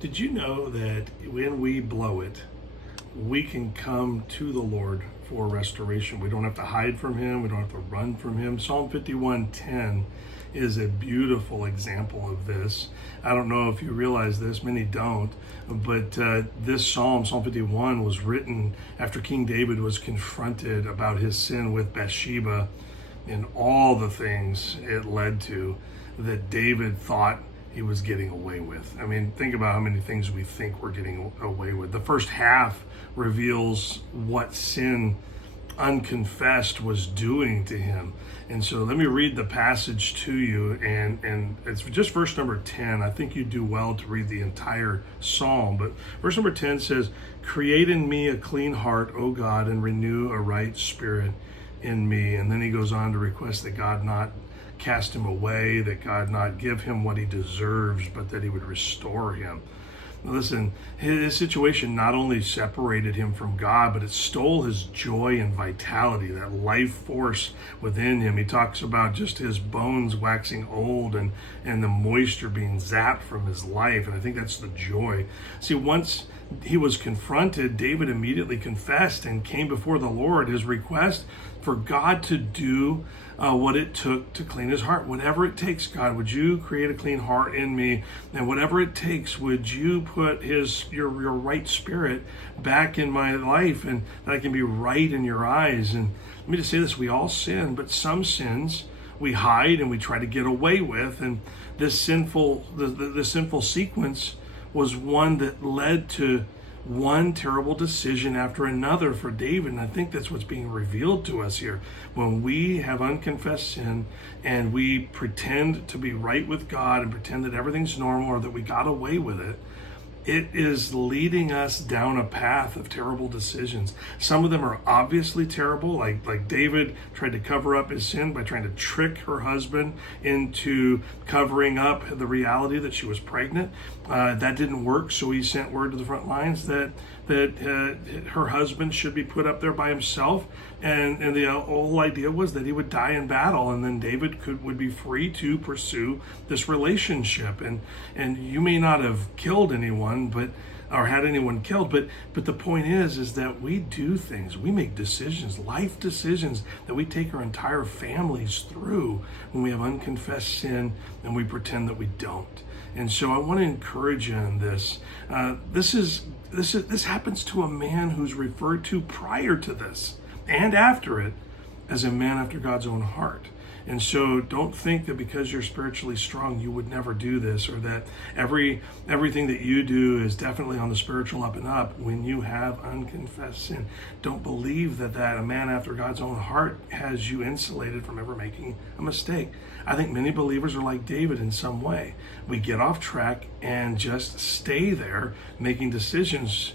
Did you know that when we blow it, we can come to the Lord for restoration? We don't have to hide from Him. We don't have to run from Him. Psalm 51:10 is a beautiful example of this. I don't know if you realize this, many don't, but this Psalm 51, was written after King David was confronted about his sin with Bathsheba and all the things it led to that David thought he was getting away with. I mean, think about how many things we think we're getting away with. The first half reveals what sin unconfessed was doing to him. And so let me read the passage to you, and it's just verse number 10. I think you do well to read the entire psalm, but verse number 10 says, "Create in me a clean heart, O God, and renew a right spirit in me." And then he goes on to request that God not cast him away, that God not give him what he deserves, but that he would restore him. Listen, his situation not only separated him from God, but it stole his joy and vitality, that life force within him. He talks about just his bones waxing old and the moisture being zapped from his life. And I think that's the joy. See, once he was confronted, David immediately confessed and came before the Lord. His request for God to do what it took to clean his heart. Whatever it takes, God, would you create a clean heart in me? And whatever it takes, would you put your right spirit back in my life, and that I can be right in your eyes? And let me just say this, we all sin, but some sins we hide and we try to get away with. And this sinful sequence was one that led to one terrible decision after another for David. And I think that's what's being revealed to us here. When we have unconfessed sin and we pretend to be right with God and pretend that everything's normal or that we got away with it, it is leading us down a path of terrible decisions. Some of them are obviously terrible, like David tried to cover up his sin by trying to trick her husband into covering up the reality that she was pregnant. That didn't work, so he sent word to the front lines that her husband should be put up there by himself, and the whole idea was that he would die in battle, and then David would be free to pursue this relationship. And you may not have killed anyone, or had anyone killed, but the point is that we do things, we make decisions, life decisions that we take our entire families through when we have unconfessed sin and we pretend that we don't. And so I want to encourage you in this. This happens to a man who's referred to prior to this and after it as a man after God's own heart. And so don't think that because you're spiritually strong, you would never do this, or that everything that you do is definitely on the spiritual up and up when you have unconfessed sin. Don't believe that a man after God's own heart has you insulated from ever making a mistake. I think many believers are like David in some way. We get off track and just stay there making decisions.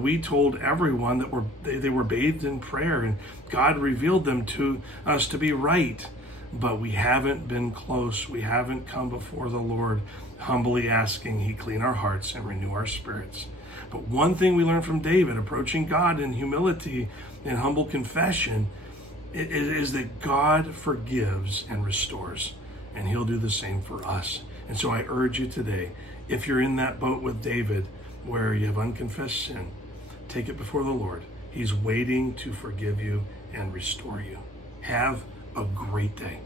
We told everyone that they were bathed in prayer, and God revealed them to us to be right. But we haven't been close. We haven't come before the Lord humbly asking He clean our hearts and renew our spirits. But one thing we learned from David, approaching God in humility and humble confession, is that God forgives and restores, and He'll do the same for us. And so I urge you today, if you're in that boat with David where you have unconfessed sin, take it before the Lord. He's waiting to forgive you and restore you. Have a great day.